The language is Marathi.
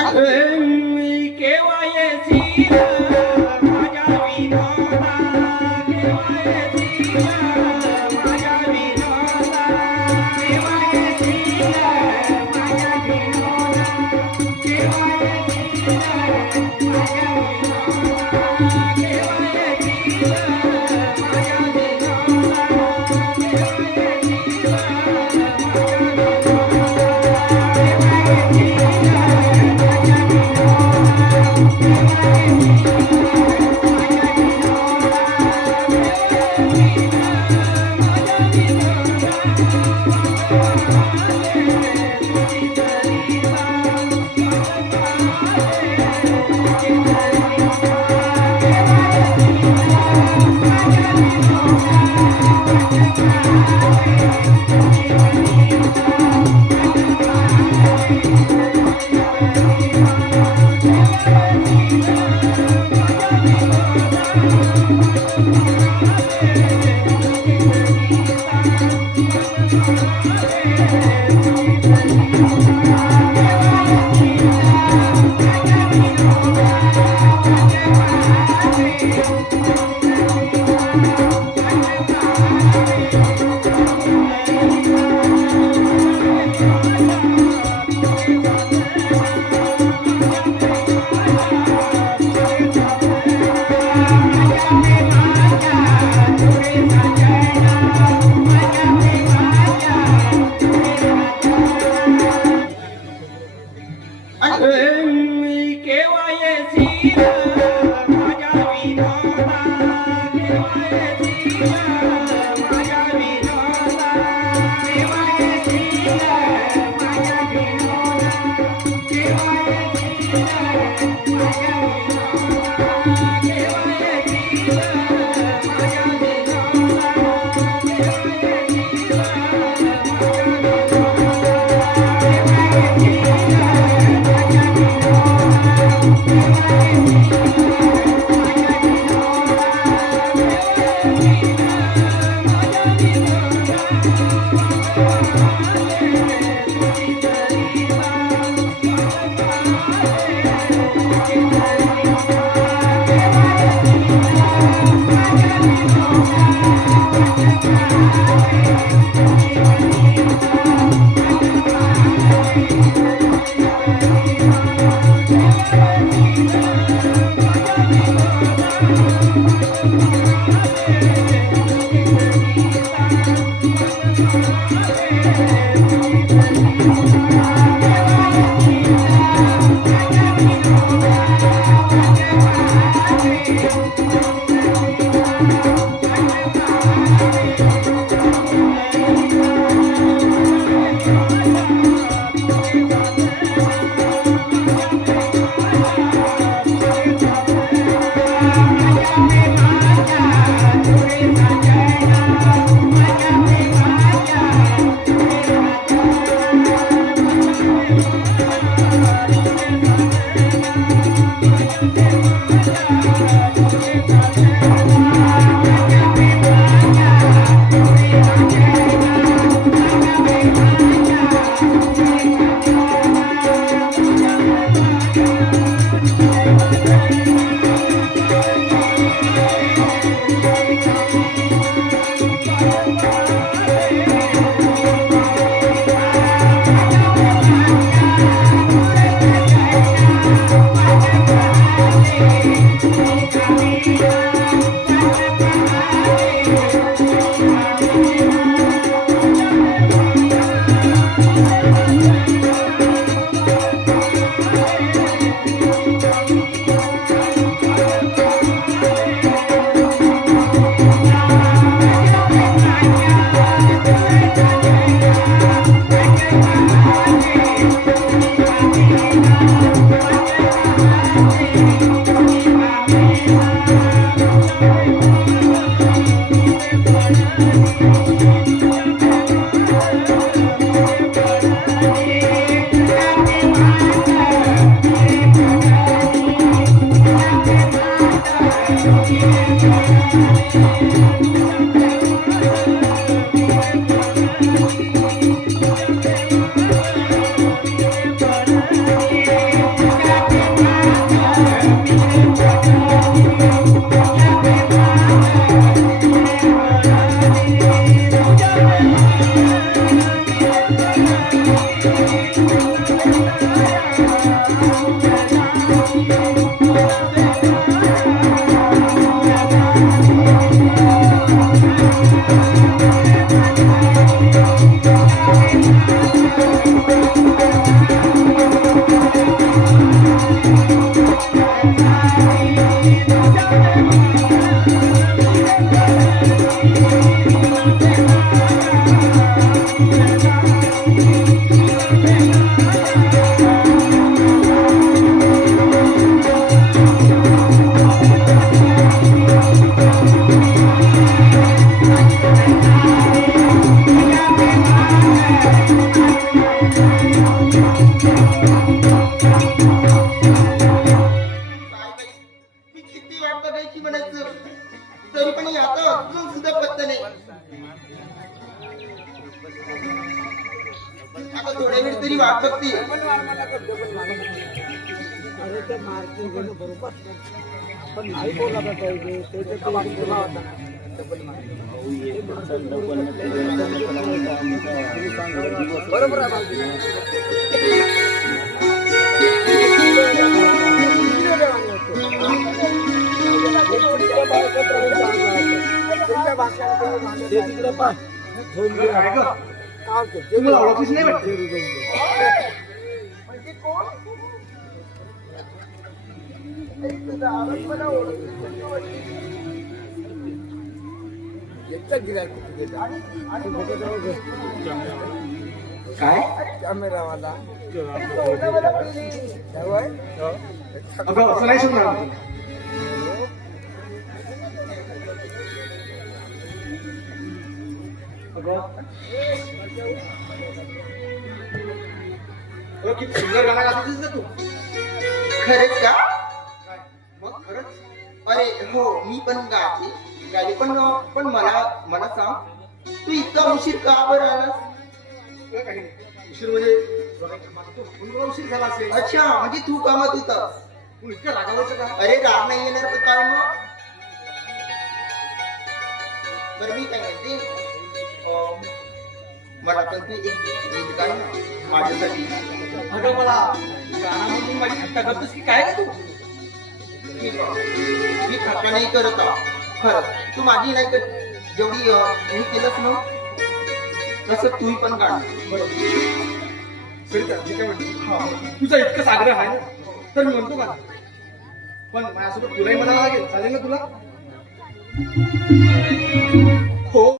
केव्हा येशील माझ्या विनोदा, केव्हा येशील माझ्या विनोदा, केव्हा येशील माझ्या विनोदा, केव्हा येशील माझ्या विनोदा, केव्हा येशील माझ्या विनोदा, केव्हा येशील केव्हा येशील माझ्या विनोदा, केव्हा येशील माझ्या विनोदा, केव्हा येशील माझ्या विनोदा, केव्हा येशील माझ्या विनोदा, केव्हा येशील माझ्या विनोदा, केव्हा येशील माझ्या बघती अरे ते मार्किंग घेणं बरोबर पण नाही बोलायला पाहिजे ते तर बोला होता बरोबर आहे तुम्हाला ओळखीच नाही वाटत काय कॅमेरावाला अगं असं नाही शकणार किती सुंदर गाणं गातेस ना तू खरंच का मग खरंच अरे हो मी पण गाडी पण पण मला सांग तू इतका उशीर का बरं आलास काही नाही उशीर म्हणजे मला उशीर झाला असेल अच्छा म्हणजे तू कामात होतास तू इतकं रागावायचं का अरे राग नाही येणार तर काय मग बरं मी काय म्हणते मला पण तू एक गीत गाय ना माझ्यासाठी अगं मला गाण्यामधून माझी थट्टा करतोस की काय का तू मी थक्का नाही करत आहो. खरंच तू माझी नाही कर जेवढी हे केलंस ना तसं तूही पण काढ सरिता मी काय म्हणतो तुझा इतकंच आग्रह आहे ना तर मी म्हणतो का पण माझ्यासोबत तुलाही म्हणावं लागेल चालेल ना तुला हो